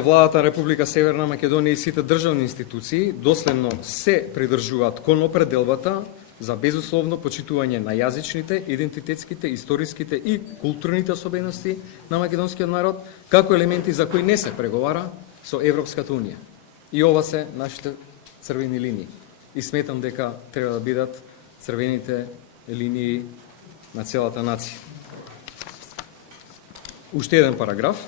Владата на Република Северна Македонија и сите државни институции доследно се придржуваат кон определбата за безусловно почитување на јазичните, идентитетските, историските и културните особености на македонскиот народ, како елементи за кои не се преговара со Европската Унија. И ова се нашите црвени линии. И сметам дека треба да бидат црвените линии на целата нација. Уште еден параграф.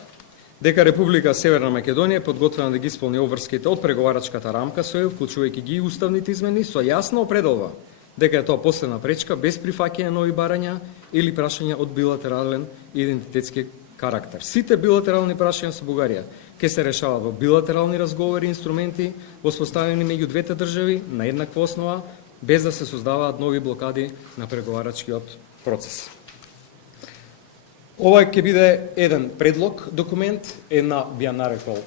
Дека Република Северна Македонија е подготвена да ги исполни обврските од преговарачката рамка со ЕУ, вклучувајќи ги и уставните измени, со јасна определба дека е тоа последна пречка без прифаќање нови барања или прашања од билатерален идентитетски карактер. Сите билатерални прашања со Бугарија ќе се решаваат во билатерални разговори и инструменти воспоставени меѓу двете држави на еднаква основа, без да се создаваат нови блокади на преговарачкиот процес. Ова ќе биде еден предлог документ, една би ја нарекол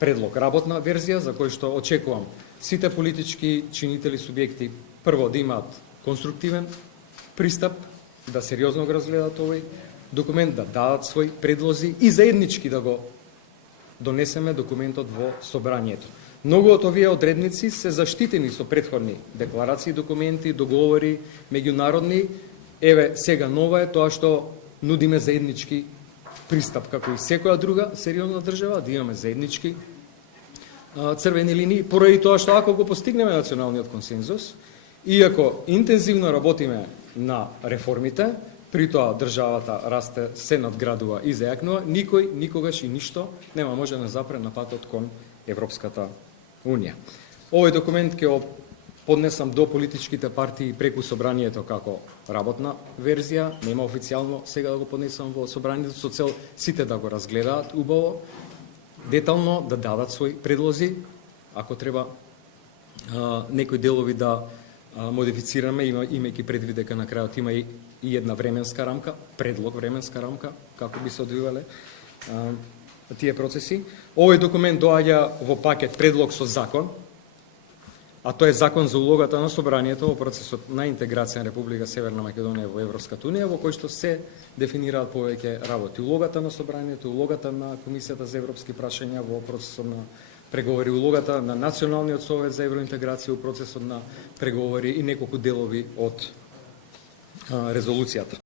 предлог работна верзија, за кој што очекувам сите политички чинители субјекти прво да имаат конструктивен пристап, да сериозно го разгледат овој документ, да дадат своји предлози и заеднички да го донесеме документот во собранието. Многу од овие одредници се заштитени со претходни декларации, документи, договори, меѓународни. Еве, сега нова е тоа што нудиме заеднички пристап, како и секоја друга сериозна држава, да имаме заеднички црвени линии, поради тоа што ако го постигнеме националниот консензус, иако интензивно работиме на реформите, при тоа државата расте, се надградува и зајакнува, никој, никогаш и ништо нема може да запре на патот кон Европската Унија. Овој документ ќе поднесам до политичките партии преку собранието како работна верзија, нема официјално сега да го поднесам во собранието со цел сите да го разгледаат убаво, детално да дадат своји предлози, ако треба некои делови да модифицираме, имајќи предвид дека на крајот има и една временска рамка, предлог временска рамка, како би се одвивале тие процеси. Овој документ доаѓа во пакет предлог со закон, а тоа е закон за улогата на собранието во процесот на интеграција на Република Северна Македонија во Европската Унија, во кој што се дефинираат повеќе работи. Улогата на собранието, улогата на Комисијата за европски прашања во процесот на преговори, улогата на Националниот совет за евроинтеграција во процесот на преговори и неколку делови од резолуцијата.